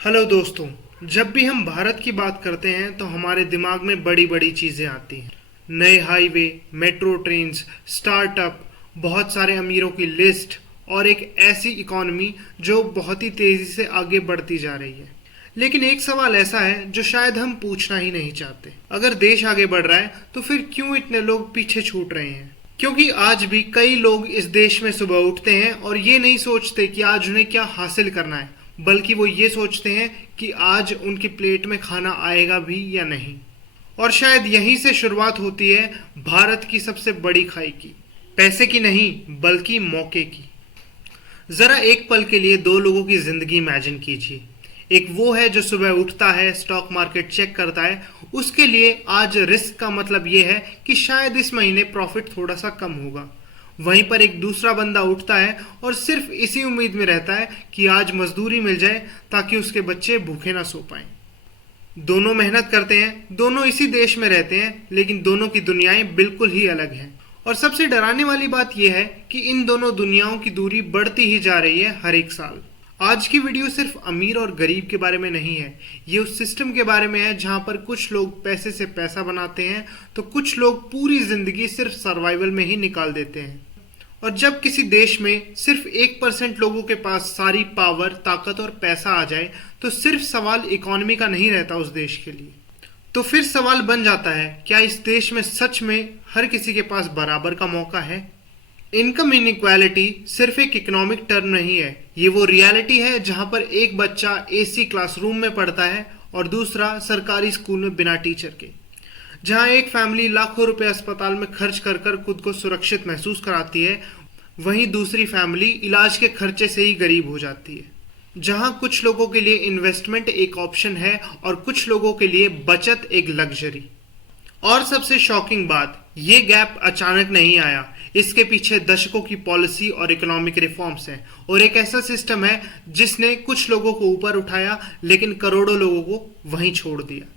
Hello दोस्तों। जब भी हम भारत की बात करते हैं तो हमारे दिमाग में बड़ी बड़ी चीज़ें आती हैं। नए हाईवे, मेट्रो ट्रेन्स, स्टार्टअप, बहुत सारे अमीरों की लिस्ट और एक ऐसी इकॉनमी जो बहुत ही तेज़ी से आगे बढ़ती जा रही है। लेकिन एक सवाल ऐसा है जो शायद हम पूछना ही नहीं चाहते। अगर देश आगे बढ़ रहा है तो फिर क्यों इतने लोग पीछे छूट रहे हैं? क्योंकि आज भी कई लोग इस देश में सुबह उठते हैं और ये नहीं सोचते कि आज उन्हें क्या हासिल करना है, बल्कि वो ये सोचते हैं कि आज उनकी प्लेट में खाना आएगा भी या नहीं। और शायद यहीं से शुरुआत होती है भारत की सबसे बड़ी खाई की। पैसे की नहीं, बल्कि मौके की। जरा एक पल के लिए दो लोगों की जिंदगी इमेजिन कीजिए। एक वो है जो सुबह उठता है, स्टॉक मार्केट चेक करता है। उसके लिए आज रिस्क का मतलब ये है कि शायद इस महीने प्रॉफिट थोड़ा सा कम होगा। वहीं पर एक दूसरा बंदा उठता है और सिर्फ इसी उम्मीद में रहता है कि आज मजदूरी मिल जाए ताकि उसके बच्चे भूखे ना सो पाएं। दोनों मेहनत करते हैं, दोनों इसी देश में रहते हैं, लेकिन दोनों की दुनियाएं बिल्कुल ही अलग हैं। और सबसे डराने वाली बात यह है कि इन दोनों दुनियाओं की दूरी बढ़ती ही जा रही है हर एक साल। आज की वीडियो सिर्फ अमीर और गरीब के बारे में नहीं है। ये उस सिस्टम के बारे में है जहां पर कुछ लोग पैसे से पैसा बनाते हैं तो कुछ लोग पूरी जिंदगी सिर्फ सर्वाइवल में ही निकाल देते हैं। और जब किसी देश में सिर्फ 1% लोगों के पास सारी पावर, ताकत और पैसा आ जाए तो सिर्फ सवाल इकोनॉमी का नहीं रहता उस देश के लिए। तो फिर सवाल बन जाता है, क्या इस देश में सच में हर किसी के पास बराबर का मौका है? इनकम इनइक्वालिटी सिर्फ एक इकोनॉमिक टर्म नहीं है, ये वो रियलिटी है जहां पर एक बच्चा एसी क्लासरूम में पढ़ता है और दूसरा सरकारी स्कूल में बिना टीचर के। जहां एक फैमिली लाखों रुपए अस्पताल में खर्च कर कर खुद को सुरक्षित महसूस कराती है, वहीं दूसरी फैमिली इलाज के खर्चे से ही गरीब हो जाती है। जहां कुछ लोगों के लिए इन्वेस्टमेंट एक ऑप्शन है और कुछ लोगों के लिए बचत एक लग्जरी। और सबसे शॉकिंग बात, ये गैप अचानक नहीं आया। इसके पीछे दशकों की पॉलिसी और इकोनॉमिक रिफॉर्म्स हैं और एक ऐसा सिस्टम है जिसने कुछ लोगों को ऊपर उठाया लेकिन करोड़ों लोगों को वहीं छोड़ दिया।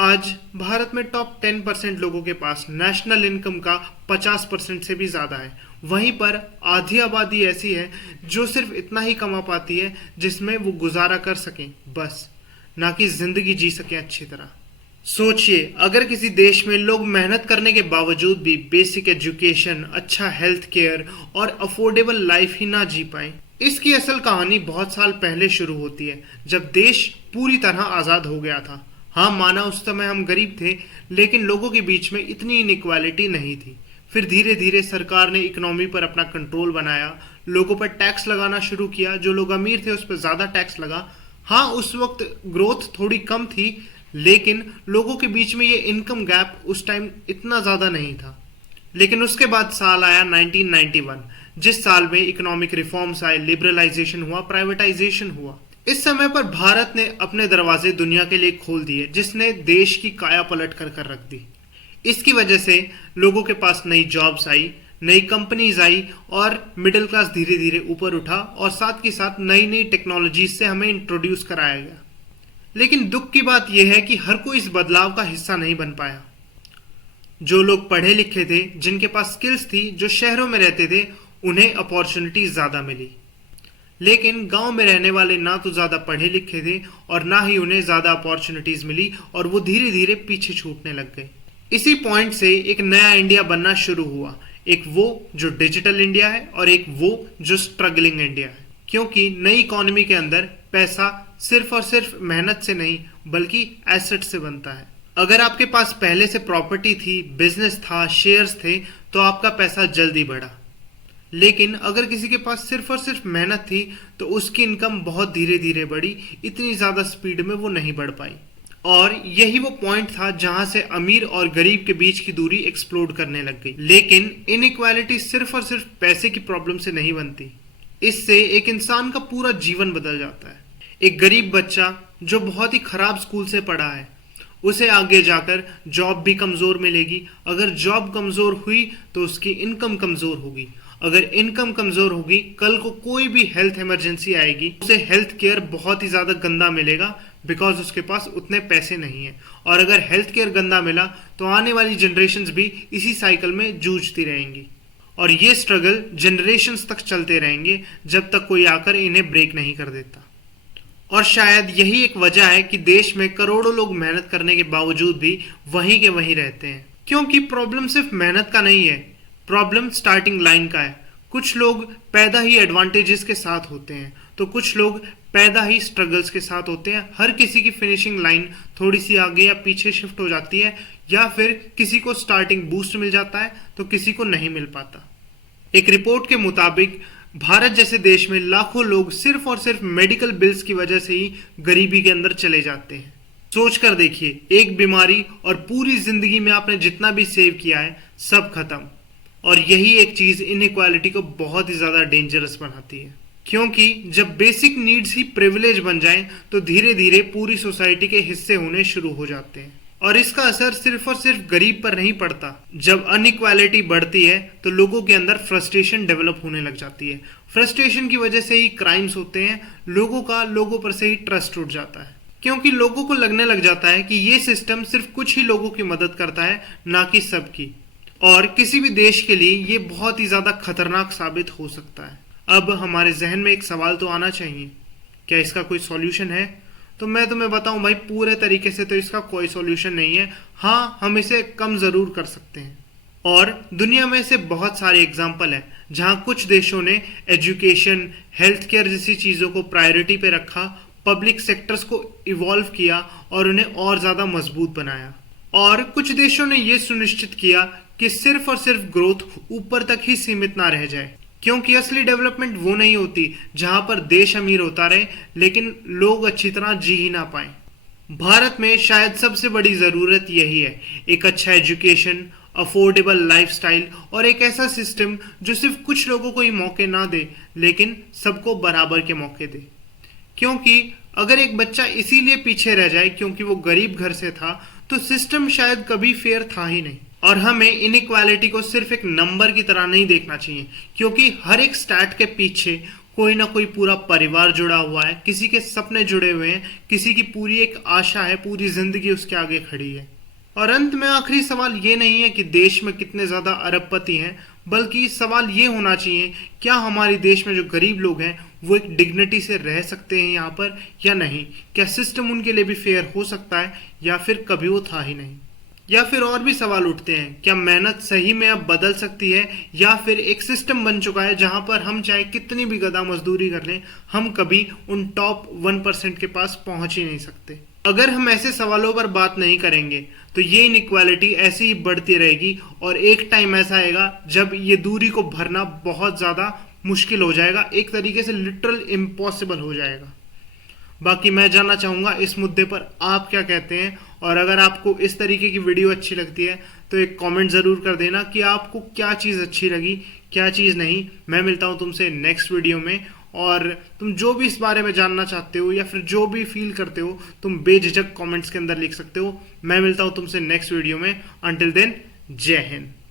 आज भारत में टॉप 10% लोगों के पास नेशनल इनकम का 50% से भी ज़्यादा है। वहीं पर आधी आबादी ऐसी है जो सिर्फ इतना ही कमा पाती है जिसमें वो गुजारा कर सकें, बस, ना कि जिंदगी जी सकें अच्छी तरह। सोचिए, अगर किसी देश में लोग मेहनत करने के बावजूद भी बेसिक एजुकेशन, अच्छा हेल्थ केयर और अफोर्डेबल लाइफ ही ना जी पाए। इसकी असल कहानी बहुत साल पहले शुरू होती है, जब देश पूरी तरह आज़ाद हो गया था। हाँ, माना उस समय हम गरीब थे, लेकिन लोगों के बीच में इतनी इनइक्वालिटी नहीं थी। फिर धीरे धीरे सरकार ने इकोनॉमी पर अपना कंट्रोल बनाया, लोगों पर टैक्स लगाना शुरू किया। जो लोग अमीर थे उस पर ज़्यादा टैक्स लगा। हाँ, उस वक्त ग्रोथ थोड़ी कम थी, लेकिन लोगों के बीच में ये इनकम गैप उस टाइम इतना ज़्यादा नहीं था। लेकिन उसके बाद साल आया 1991, जिस साल में इकोनॉमिक रिफॉर्म्स आए, लिबरलाइजेशन हुआ, प्राइवेटाइजेशन हुआ। इस समय पर भारत ने अपने दरवाजे दुनिया के लिए खोल दिए, जिसने देश की काया पलट कर कर रख दी। इसकी वजह से लोगों के पास नई जॉब्स आई, नई कंपनीज आई और मिडिल क्लास धीरे धीरे ऊपर उठा और साथ के साथ नई नई टेक्नोलॉजीज से हमें इंट्रोड्यूस कराया गया। लेकिन दुख की बात यह है कि हर कोई इस बदलाव का हिस्सा नहीं बन पाया। जो लोग पढ़े लिखे थे, जिनके पास स्किल्स थी, जो शहरों में रहते थे, उन्हें अपॉर्चुनिटीज ज़्यादा मिली। लेकिन गांव में रहने वाले ना तो ज़्यादा पढ़े लिखे थे और ना ही उन्हें ज़्यादा अपॉर्चुनिटीज मिली और वो धीरे धीरे पीछे छूटने लग गए। इसी पॉइंट से एक नया इंडिया बनना शुरू हुआ, एक वो जो डिजिटल इंडिया है और एक वो जो स्ट्रगलिंग इंडिया है। क्योंकि नई इकोनॉमी के अंदर पैसा सिर्फ और सिर्फ मेहनत से नहीं, बल्कि एसेट से बनता है। अगर आपके पास पहले से प्रॉपर्टी थी, बिजनेस था, शेयर्स थे, तो आपका पैसा जल्दी बढ़ा। लेकिन अगर किसी के पास सिर्फ और सिर्फ मेहनत थी तो उसकी इनकम बहुत धीरे धीरे बढ़ी, इतनी ज़्यादा स्पीड में वो नहीं बढ़ पाई। और यही वो पॉइंट था जहां से अमीर और गरीब के बीच की दूरी एक्सप्लोड करने लग गई। लेकिन इनइक्वालिटी सिर्फ और सिर्फ पैसे की प्रॉब्लम से नहीं बनती, इससे एक इंसान का पूरा जीवन बदल जाता है। एक गरीब बच्चा जो बहुत ही खराब स्कूल से पढ़ा है, उसे आगे जाकर जॉब भी कमज़ोर मिलेगी। अगर जॉब कमज़ोर हुई तो उसकी इनकम कमज़ोर होगी। अगर इनकम कमज़ोर होगी, कल को कोई भी हेल्थ इमरजेंसी आएगी, उसे हेल्थ केयर बहुत ही ज़्यादा गंदा मिलेगा, बिकॉज उसके पास उतने पैसे नहीं हैं। और अगर हेल्थ केयर गंदा मिला तो आने वाली जनरेशन्स भी इसी साइकिल में जूझती रहेंगी और ये स्ट्रगल जनरेशन्स तक चलते रहेंगे, जब तक कोई आकर इन्हें ब्रेक नहीं कर देता। और शायद यही एक वजह है कि देश में करोड़ों लोग मेहनत करने के बावजूद भी वहीं के वहीं रहते हैं। क्योंकि प्रॉब्लम सिर्फ मेहनत का नहीं है, प्रॉब्लम स्टार्टिंग लाइन का है। कुछ लोग पैदा ही एडवांटेजेस के साथ होते हैं, तो कुछ लोग पैदा ही स्ट्रगल्स के साथ होते हैं। हर किसी की फिनिशिंग लाइन थोड़ी सी आगे या पीछे शिफ्ट हो जाती है, या फिर किसी को स्टार्टिंग बूस्ट मिल जाता है तो किसी को नहीं मिल पाता। एक रिपोर्ट के मुताबिक भारत जैसे देश में लाखों लोग सिर्फ और सिर्फ मेडिकल बिल्स की वजह से ही गरीबी के अंदर चले जाते हैं। सोच कर देखिए, एक बीमारी और पूरी जिंदगी में आपने जितना भी सेव किया है सब खत्म। और यही एक चीज इनइक्वालिटी को बहुत ही ज्यादा डेंजरस बनाती है। क्योंकि जब बेसिक नीड्स ही प्रिविलेज बन जाएं तो धीरे धीरे पूरी सोसाइटी के हिस्से होने शुरू हो जाते हैं। और इसका असर सिर्फ और सिर्फ गरीब पर नहीं पड़ता। जब अनइक्वालिटी बढ़ती है तो लोगों के अंदर फ्रस्ट्रेशन डेवलप होने लग जाती है। फ्रस्ट्रेशन की वजह से ही क्राइम्स होते हैं, लोगों पर से ही ट्रस्ट उठ जाता है। क्योंकि लोगों को लगने लग जाता है कि ये सिस्टम सिर्फ कुछ ही लोगों की मदद करता है, ना कि सबकी। और किसी भी देश के लिए ये बहुत ही ज्यादा खतरनाक साबित हो सकता है। अब हमारे जहन में एक सवाल तो आना चाहिए, क्या इसका कोई सॉल्यूशन है? तो मैं तुम्हें बताऊं भाई, पूरे तरीके से तो इसका कोई सॉल्यूशन नहीं है। हाँ, हम इसे कम जरूर कर सकते हैं। और दुनिया में से बहुत सारे एग्जाम्पल हैं जहां कुछ देशों ने एजुकेशन, हेल्थ केयर जैसी चीजों को प्रायोरिटी पे रखा, पब्लिक सेक्टर्स को इवॉल्व किया और उन्हें और ज्यादा मजबूत बनाया। और कुछ देशों ने यह सुनिश्चित किया कि सिर्फ और सिर्फ ग्रोथ ऊपर तक ही सीमित ना रह जाए। क्योंकि असली डेवलपमेंट वो नहीं होती जहां पर देश अमीर होता रहे लेकिन लोग अच्छी तरह जी ही ना पाए। भारत में शायद सबसे बड़ी जरूरत यही है, एक अच्छा एजुकेशन, अफोर्डेबल लाइफस्टाइल और एक ऐसा सिस्टम जो सिर्फ कुछ लोगों को ही मौके ना दे लेकिन सबको बराबर के मौके दे। क्योंकि अगर एक बच्चा इसीलिए पीछे रह जाए क्योंकि वो गरीब घर से था, तो सिस्टम शायद कभी फेयर था ही नहीं। और हमें इनइक्वालिटी को सिर्फ एक नंबर की तरह नहीं देखना चाहिए, क्योंकि हर एक स्टैट के पीछे कोई ना कोई पूरा परिवार जुड़ा हुआ है, किसी के सपने जुड़े हुए हैं, किसी की पूरी एक आशा है, पूरी जिंदगी उसके आगे खड़ी है। और अंत में आखिरी सवाल ये नहीं है कि देश में कितने ज्यादा अरबपति हैं, बल्कि सवाल ये होना चाहिए, क्या हमारे देश में जो गरीब लोग हैं वो एक डिग्निटी से रह सकते हैं यहाँ पर या नहीं? क्या सिस्टम उनके लिए भी फेयर हो सकता है या फिर कभी वो था ही नहीं? या फिर और भी सवाल उठते हैं, क्या मेहनत सही में अब बदल सकती है या फिर एक सिस्टम बन चुका है जहां पर हम चाहे कितनी भी गधा मजदूरी कर लें, हम कभी उन टॉप 1% के पास पहुंच ही नहीं सकते? अगर हम ऐसे सवालों पर बात नहीं करेंगे तो ये इनइक्वालिटी ऐसे ही बढ़ती रहेगी और एक टाइम ऐसा आएगा जब ये दूरी को भरना बहुत ज़्यादा मुश्किल हो जाएगा, एक तरीके से लिटरल इम्पॉसिबल हो जाएगा। बाकी मैं जानना चाहूँगा इस मुद्दे पर आप क्या कहते हैं, और अगर आपको इस तरीके की वीडियो अच्छी लगती है तो एक कमेंट ज़रूर कर देना कि आपको क्या चीज़ अच्छी लगी, क्या चीज़ नहीं। मैं मिलता हूँ तुमसे नेक्स्ट वीडियो में, और तुम जो भी इस बारे में जानना चाहते हो या फिर जो भी फील करते हो तुम बेझिझक कमेंट्स के अंदर लिख सकते हो। मैं मिलता हूँ तुमसे नेक्स्ट वीडियो में। अंटिल देन, जय हिंद।